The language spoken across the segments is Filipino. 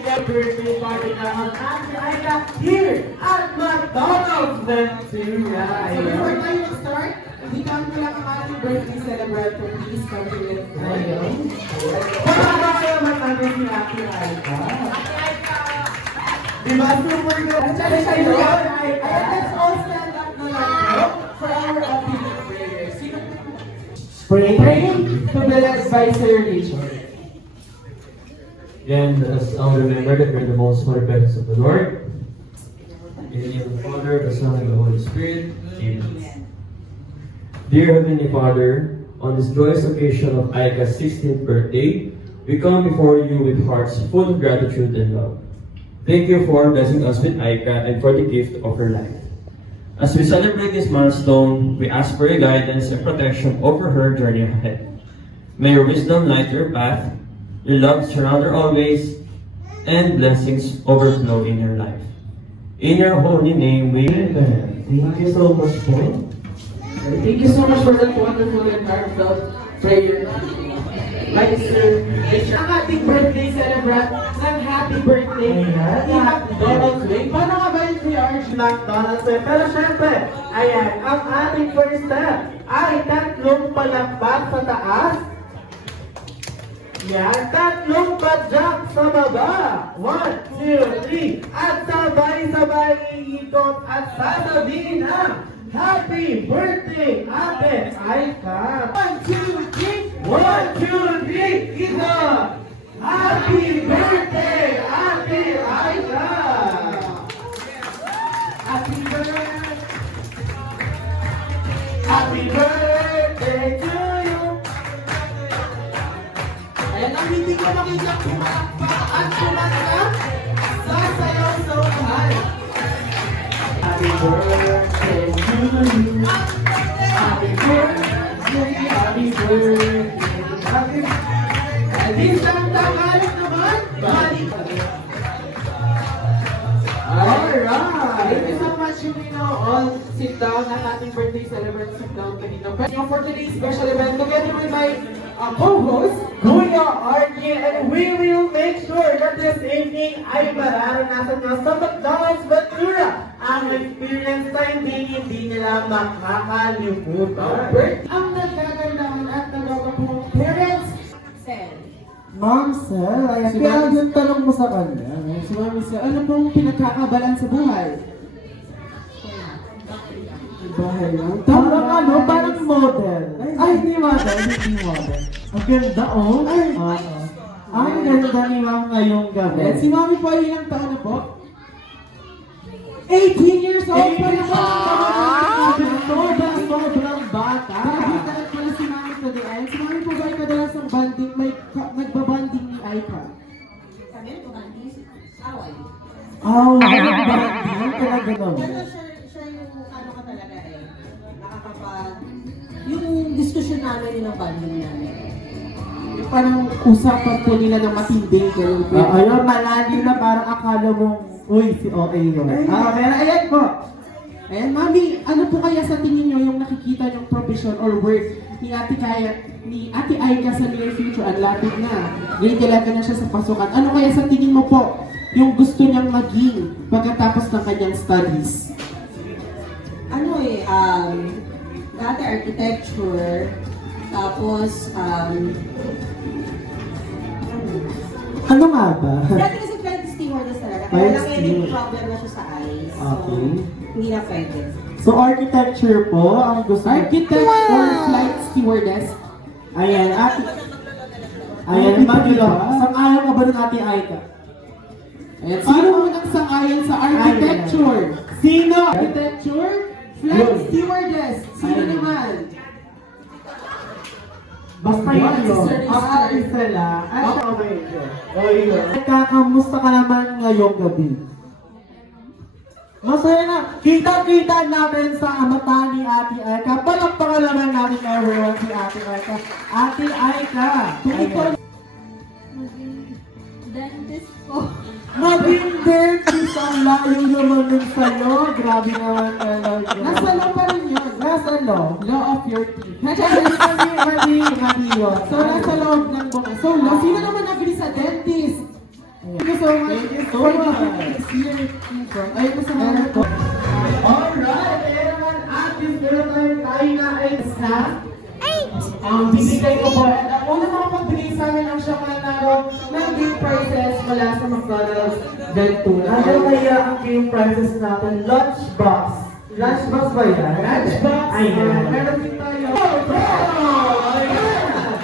mega birthday party na ang Ate Aika here at McDonald's Ventura. So before tayo mag-start, become ko lang ang ating birthday celebrant. Please come to it. Ayun. Para kayo natin si Ate Aika. Diba super good? At siya siya yun. Ayan, let's all stand up na lang for our opening prayer. Praying to the advisor Richard. And let us all remember that we're the most holy presence of the Lord. In the name of the Father, the Son, and the Holy Spirit. Amen. Dear Heavenly Father, on this joyous occasion of Aika's 16th birthday, we come before you with hearts full of gratitude and love. Thank you for blessing us with Aika and for the gift of her life. As we celebrate this milestone, we ask for your guidance and protection over her journey ahead. May your wisdom light your path, your love surround her always, and blessings overflow in your life. In your holy name, we amen. Thank you so much, po. Thank you so much for that wonderful and heartfelt prayer. Like Sir Richard. Ang ating birthday celebrant ng happy birthday ni McDonald's Way. Paano nga ba yung 3 hours McDonald's Way? Pero syempre, ayan, ang ating first step ay tatlong palakpak sa taas. Yan, tatlong padjak sa baba. 1, 2, 3. At sabay-sabay iikot at sasabihin ang Happy Birthday, Ate Aika! 1, 2, 3! 1, 2, 3! Isa! Happy Birthday, Ate Aika! Happy birthday! Happy birthday to you! Ayan ang hindi ko makita pumakpak at kumanta sa sayaw sa umahan. Happy birthday to you. Happy birthday, happy birthday, happy birthday. At isang Tagalog naman, balik. Alright! Thank you so much, you know, all sit down at ating birthday celebrant, sit down kanina. For today's special event, together with my co-host, Kuya RG, and we will make sure that this evening ay mararanasan nyo sa McDonald's Ventura ang experience na hindi nila makakalimutan. Ang nagkagandahan at nagkakapong parents, Sel. Ma'am Sel, ayan, kaya yung tanong mo sa kanya. Si Mami Sel, ano pong pinagkakabalan sa buhay? Bahay lang. Parang ano, parang model. Ay, hindi model, hindi model. Ang ganda, oh. Ay, ang ganda ni Ma'am ngayong gabi. Si Mami po ay ilang taon na po? 18 years old pa naman! Sobrang bata. Bakit pala si Mami ko di ay? Si Mami po ba ay madalas ang banding, nagbabanding ni Aika? Sabi ko banding, away. Oh, ang banding talaga naman. Pero siya yung ano ka talaga nakakapag... Yung diskusyon namin yun ang banding namin. Yung parang usapan po nila ng matindi. Ayun, malalim na parang akala mong, uy, si OA yun. Pero ayan po. Ayan, Mami, ano po kaya sa tingin nyo yung nakikita yung profession or work ni Ate Aika sa near future? Ang lapit na. Grade 11 na siya sa pasukan. Ano kaya sa tingin mo po yung gusto niyang maging pagkatapos ng kanyang studies? Ano dati architecture, tapos, Ano nga ba? dati kasi flight stewardess talaga. Flight Kaya lang may steward. problem na siya sa eyes. So, Okay. hindi na pwede. So, architecture po, ang gusto niya. Architect or flight stewardess? Ayan, ayan, Manila. Sang-ayon ka ba ng Ate Aika? Ayan, sino mo nagsang-ayon sa architecture? Sino? Architecture, flight Yun. stewardess. Sino Ayun. naman? Basta One, yun yun. sister, Isa lang. Kakamusta ka naman ngayong gabi? Masaya na. Kita-kita natin sa mata ni Ate Aika. Palakpakan naman natin everyone si Ate Aika. Ate Aika. Ikaw, Dentist po. Maging dentist ang layo naman nun sa'yo. Grabe naman talaga. nasa law pa rin yun. Nasa law? Law of your teeth. Mali yun. So, nasa loob ng bunga. So, law, sino naman agree sa dentist? Thank you so much. Thank you so for much. giving us your info. Ayun na sa mga po. Alright, kaya naman at this girl time tayo na ay sa bibigay ko po. At ang una makapagbigay sa amin ang siya mananaro ng gift prizes mula sa McDonald's Ventura. Ano kaya ang game prizes natin? Lunchbox. Lunchbox ba yan? Lunchbox. Ayan. Meron din tayo. Ayan.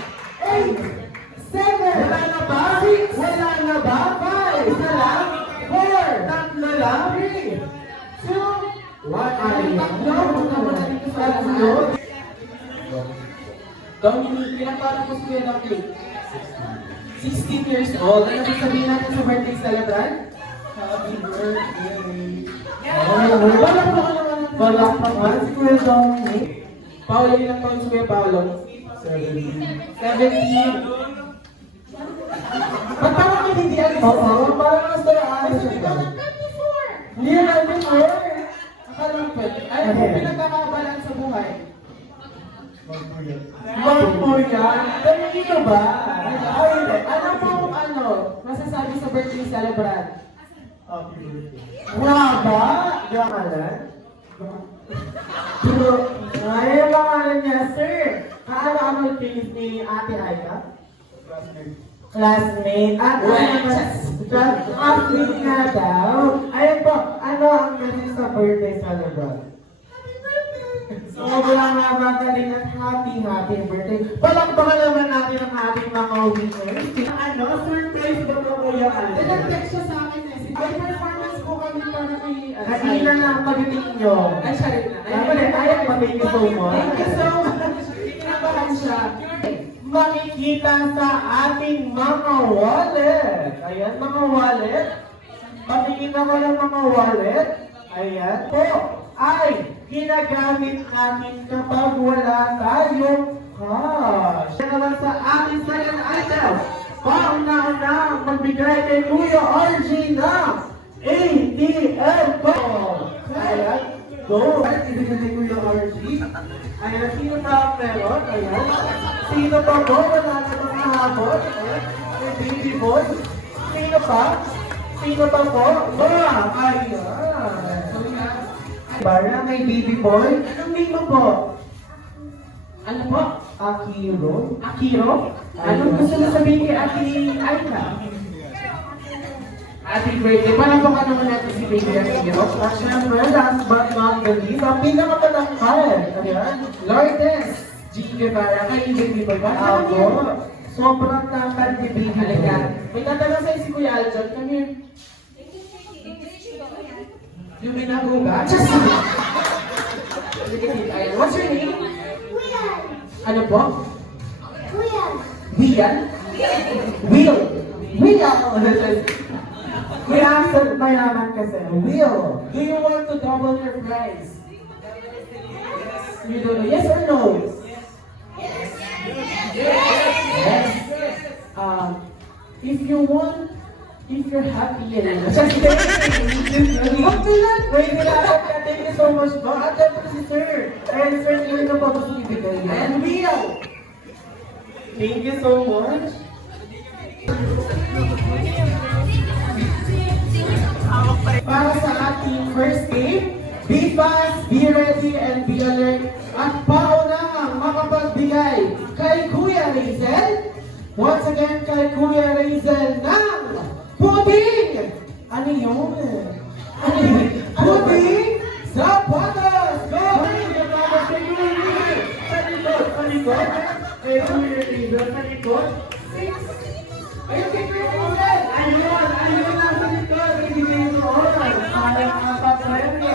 8, 7. Wala na ba? 6. Wala na ba? 5. Isa lang. 4. Tatlo lang. 3, 2, 1. Ay, tatlo. Punta mo na dito sa tatlo. Dominic, ilang taon po si Kuya Dominic? 16 years old. Ano sabihin natin sa birthday celebrant? Happy birthday. Wala po ka naman. Wala pa nga si Kuya Dominic. Paolo, ilang taon si Kuya Paolo? 17. Ba't parang may hindi agad? Oo, parang nasa ano Kasi siya. ikaw nag-94. Hindi na 94. Akala mo pwede. Ayaw mo pinagkakabalan sa buhay. Bang mo yan? Kanino ba? Ay, hindi. Ano po ano? Masasabi sa birthday celebrant? Nga ba? Di ba kalan? Pero, ay, ang pangalan niya, sir. Kaala-amal pinis ni Ate Aika? Classmate. At ano naman? Classmate nga daw. Ayun po, ano ang message sa birthday celebrant? Sobrang mabagaling at happy birthday. Palakpakan naman natin ang ating mga winners. Ano, surprise ba ito kuya Alden? Nag-text siya sa akin eh. May performance po kami para kay... Kanina na ang pagdating nyo. Ay, siya rin na. Dapat ayaw pa, thank you so much. Thank you so much. Kinabahan siya. Makikita sa ating mga wallet. Ayan, mga wallet. Pakikita ko ng mga wallet. Ayan po. Ay, ginagamit natin kapag wala tayong cash. Yan naman sa ating second item. Pauna-una magbigay kay Kuya RG na ATM po. Ayan. Go. Ay, ibigay kay Kuya RG. Ayan, sino pa ang meron? Ayan. Sino pa po? Wala na itong nahabot. Ayan. May baby boy. Sino pa? Sino pa po? Wow! Ayan. Bara, may baby boy. Anong name mo po? Ano po? Akiro. Akiro? Anong gusto mo sabihin kay Ate Aika? Ate birthday. Palakpakan naman natin si Baby Akiro. At syempre, last but not the least, ang pinakamalangkad. Ayan. Lourdes G. Guevara. Kay Baby Boy ba? Ako. Sobrang tangkad ni baby boy. Halika. May tatanong sa'yo si Kuya Aljon. Come here. Yung may naguga? Just What's your name? Ano po? Wian? Will. May accent mayaman kasi. Will. Do you want to double your price? You don't know. Yes or no? Yes. If you want, if you're happy and just Wait, thank you so much po. At syempre si Sir. And Sir, hindi na po gusto ibigay niya. and Will. Thank you so much. Para sa ating first game, be fast, be ready, and be alert. At paunahang makapagbigay kay Kuya Rizel. Once again, kay Kuya Rizel ng puding! Ano yun? Ano yun? Puding sa patas! Go! Sa likod. Kaya Kuya Rizel, sa likod. Ayun kay Kuya Rizel! Ayun nasa likod. Ibigay doon. Parang kapapremyo.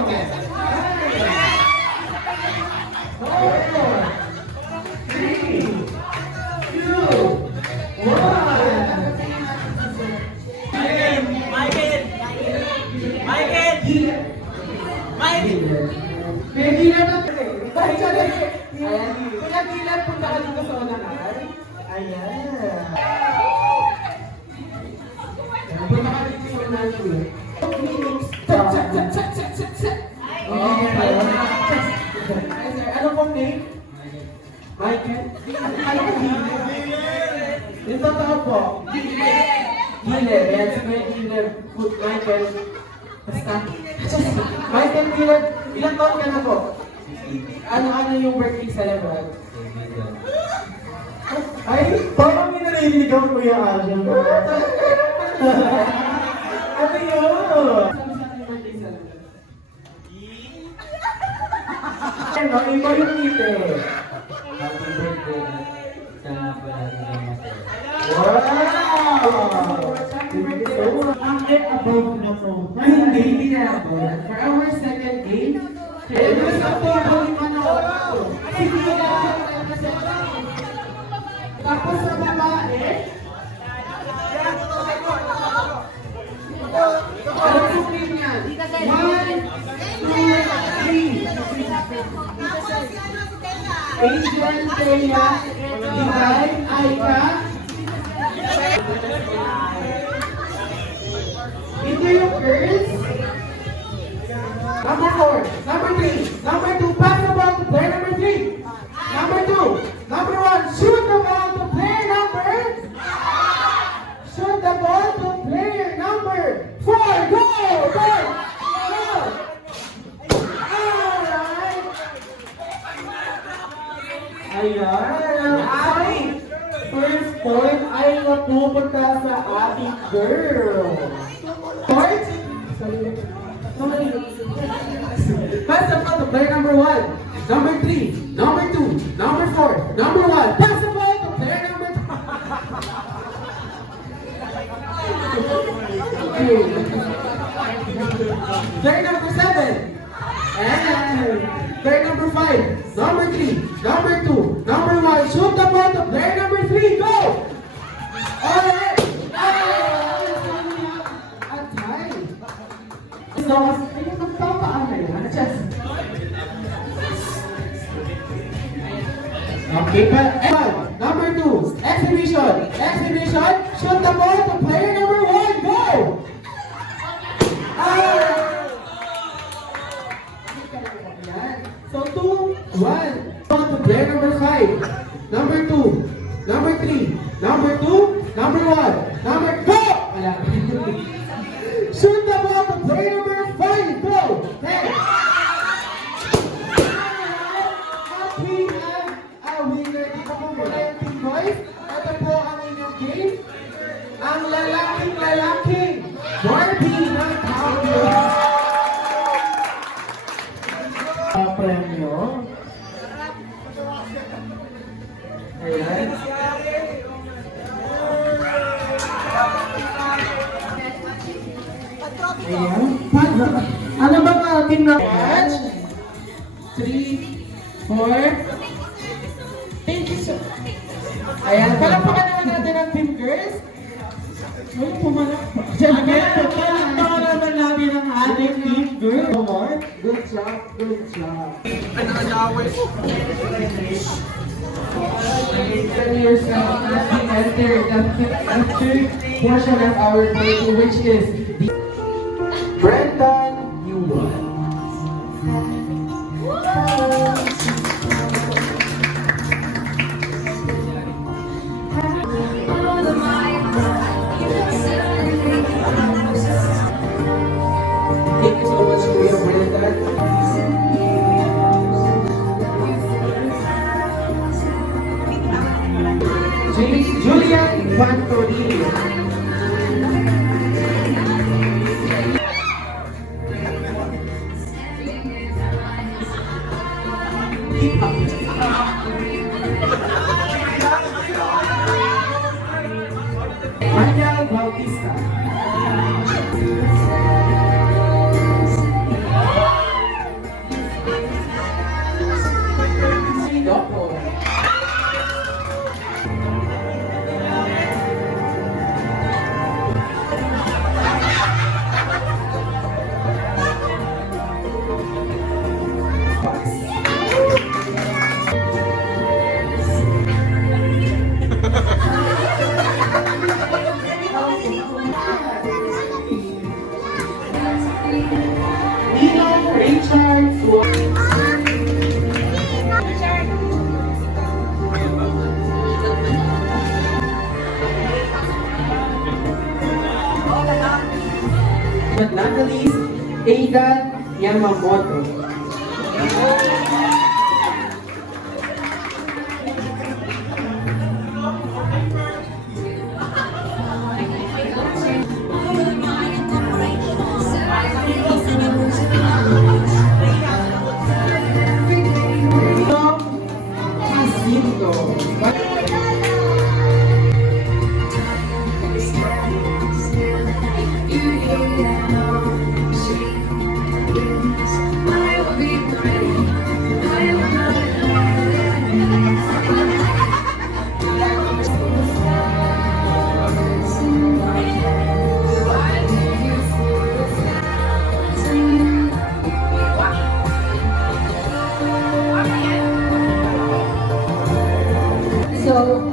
Pinagilan natin eh. Dahil siya rin. Ayan. Pinagilan, punta ka dito sa unahan. Ayan. Punta ka dito sa unahan ko eh. Ay, sir, ano pong name? Michael? Ano po? Yung totoo po? Gileb. Ayan, si Kuya Gileb. Food Michael. Basta. Michael Gileb, ilang taon ka na po? Ano yung birthday celebrant? Ay, parang may narinig ako, Kuya Alden. Ano yun? Ano, iba yung ngiti. Happy birthday sa palagi ng master. Wow! Ang get above na po. Hindi na po. For our second game, mas ang table ni Manok. Sige na. Tapos sa babae, ano yung game niya? 1, 2, 3. Adrian, Thea, Divine, Aika. Ito yung girls. Number 4, number 3, number 2, pass the ball to player number 3. Number 2, number 1, shoot the ball to player number. Shoot the ball to player number 4. Go! Go! Go! Alright! Ayan, ang ating first point ay napupunta sa ating girl. Point. Pass the ball to player number 1, number 3, number 2, number 4, number 1. Pass the ball to player number 2. Player number 7. And player number 5, number 3, number 2, number 1. Shoot the ball to player number 3. Go! Alright! A tie. So, ayun, magpapaano yan? Just... Okay, but number 2, exhibition. Exhibition, shoot the ball to player number 1. Go! Alright! So 2, 1. Ball to player number 5, number 2, number 3, number 2, number 1, number go! Wala. Shoot the ball to player number 5. Go! Hey! At we have a winner. Dito po muna yung team boys. Ito po ang inyong game. Ang lalaking Barbie ng Towel. Premyo. Ayan. Ayan. Ano ba ang ating na Match. 3, 4. Thank you so much. Ayan, palakpakan naman natin ang team girls. Ay, pumalak. Again, palakpakan naman natin ang ating team girl. Good job, good job. Tell yourself as we enter the third portion of our party, which is the Brendan Newman. Thank you so much, Kuya Brendan. Julian Vantorini. Daniel Bautista. Dopo. Nino Richard Suarez. Natalie Aidan Yamamoto. Jacinto. So,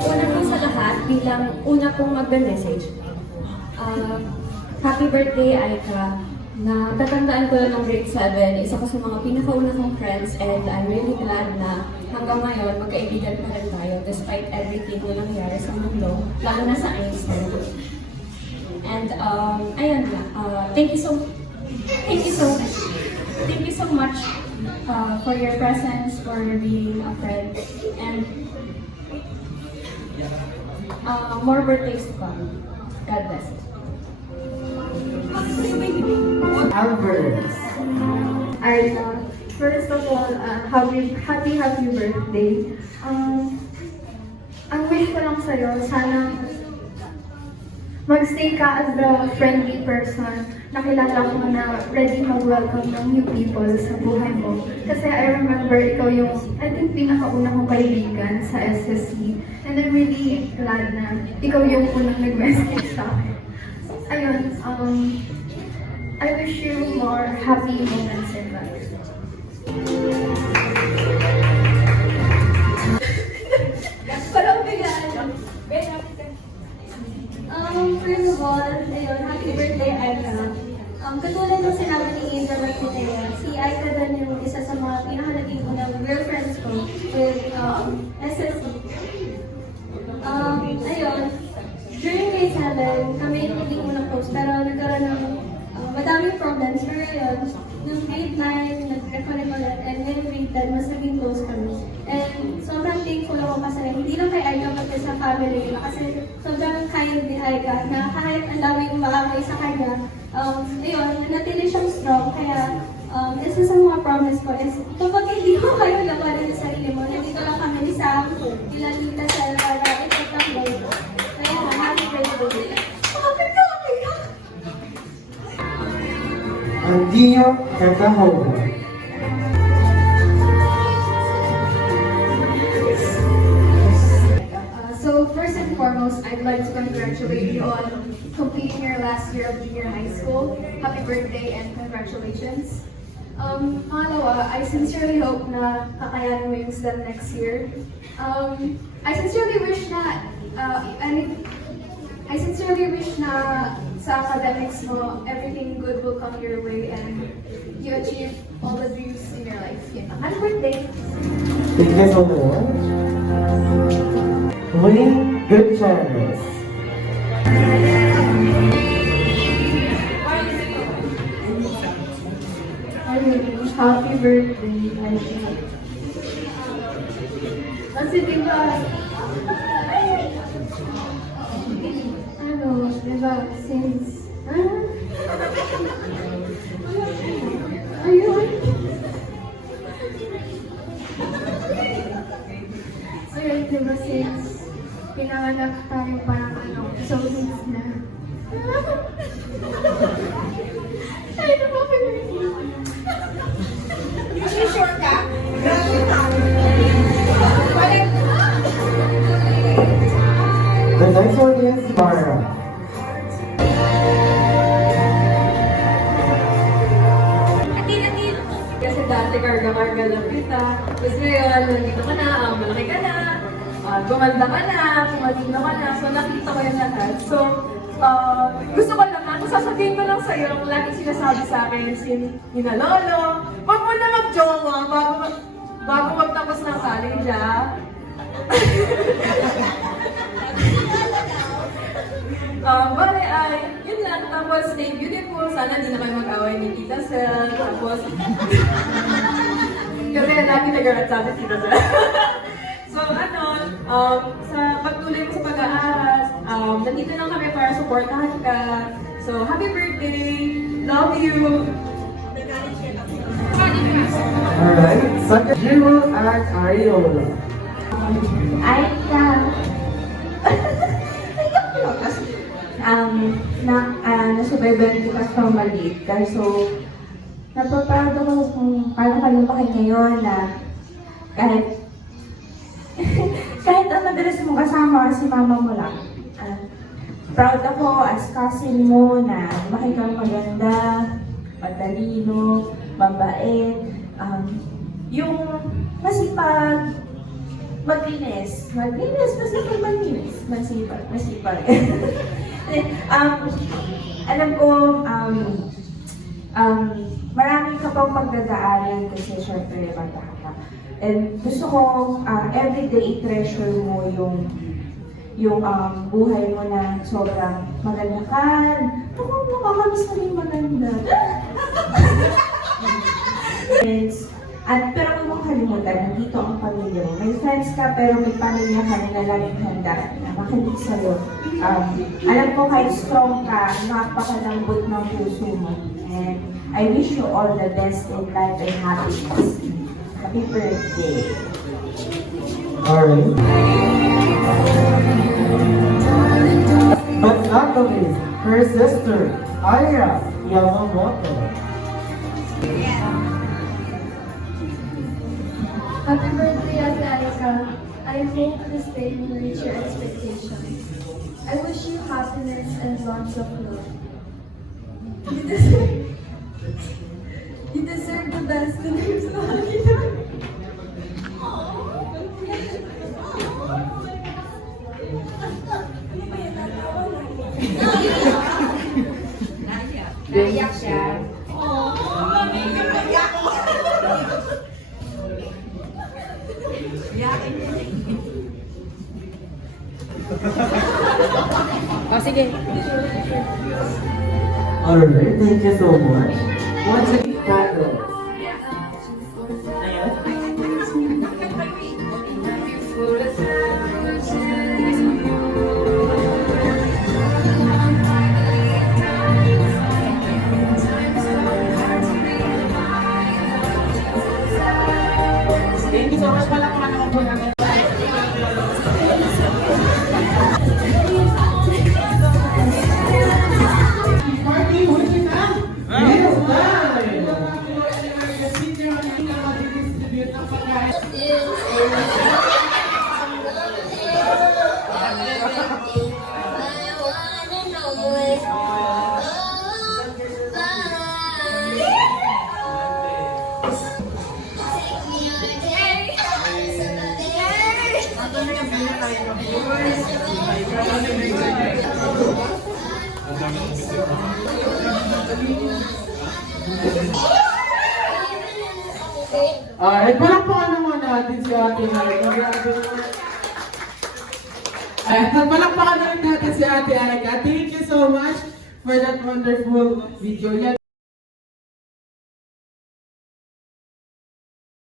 una po sa lahat, bilang una pong magbe-message, happy birthday, Aika. Natatandaan ko ng grade 7, isa ko sa mga pinakauna kong friends, and I'm really glad na hanggang ngayon magkaibigan pa rin tayo despite everything na nangyari sa mundo, lalo na sa Einstein. And ayun na, thank you so much for your presence, for being a friend, and more birthdays to come. God bless. Alvarez. Arla, first of all, happy birthday. Ang wish ko lang sa'yo, sana magstay ka as the friendly person. Nakilala ko na ready mag-welcome ng new people sa buhay mo. Kasi I remember ikaw yung, I think, pinakauna kong kaibigan sa SSC. And I'm really glad na ikaw yung unang nag-message sa akin. Ayun, I wish you more happy moments in life. Parang biglaan. First of all, ayun, happy birthday, Aika. Katulad ng sinabi ni Angel Martinez, si Aika din yung isa sa mga pinakalaging unang real friends ko with SSC. Ayun, during grade 7, kami yung naging unang close, pero nagkaroon ng madaming problems. Pero yun, nung grade 9, nag-reconnect ulit, and then grade 10, mas naging close kami. And sobrang thankful ako kasi hindi lang kay Aika, pati sa family nila. Kasi sobrang kind ni Aika, na kahit ang daming maamay sa kanya, ayun, natili siyang strong. Kaya, isa sa mga promise ko is, kapag hindi mo kayo labanan sa sarili mo, nandito lang kami ni Sam, ilan Tita Sel, para ito ang load. Kaya, happy birthday. Andinho Cartahoga. So first and foremost, I'd like to congratulate you on completing your last year of junior high school. Happy birthday and congratulations. Pangalawa, I sincerely hope na kakayanin mo yung STEM next year. I sincerely wish na sa academics mo, everything good will come your way and you achieve all the dreams in your life. Yeah. Happy birthday! Thank you so much. Wayne Gutierrez. Happy birthday, Aisha. Kasi diba, since, ayun. Ayun, diba, since pinanganak tayo parang so since na. Ay, happy birthday. Sure ka? The next one is Mara. Kasi dati karga-karga lang kita. Tapos ngayon, nandito ka na, malaki ka na, gumanda ka na, pumatino ka na. So nakita ko yung lahat. So, gusto ko lang, sasabihin ko lang sa'yo, ang laging sinasabi sa akin is yung lolo, wag mo na mag-jowa bago magtapos ng college, ah. Bale, yun lang. Tapos, stay beautiful. Sana di na kayo mag-away ni Tita Sel. Tapos, kasi lagi nag-arat sa atin Tita Sel. So, sa pagtuloy mo sa pag-aaral, nandito lang kami para supportahan ka. So, happy birthday! Love you! Alright, second, Jewel at Ariola. Ay, nasubaybayan kita sa maliit ka. So, napaproud ako kung paano ka lumaki ngayon na kahit kahit ang madalas mo kasama si mama mo lang. Proud ako as cousin mo na lumaki kang maganda, matalino, mabait, yung masipag, maglinis, masipag. Alam ko, maraming ka pang pagdadaanan kasi syempre bata ka. And gusto ko everyday i-treasure mo yung buhay mo na sobrang maganda ka. Ako, makakamiss na rin maganda. Friends, pero huwag mong kalimutan, nandito ang pamilya mo. May friends ka, pero may pamilya ka na laging handa na makinig sa'yo. Alam ko kahit strong ka, napakalambot ng puso mo. And I wish you all the best in life and happiness. Happy birthday! Alright. But not the least, her sister, Aya Yamamoto. Happy birthday, Ate Aika. I hope this day will reach your expectations. I wish you happiness and lots of love. You deserve the best in your life. Naiyak siya. Alright, thank you so much. Once again, Carlos. Thank you so much. Palakpakan ako po namin. Party, huli na! Yes, time! Mag-distribute ng pagkain. Alright, palakpakan naman natin si Ate Aika. Palakpakan naman natin si Ate Aika. Thank you so much for that wonderful video.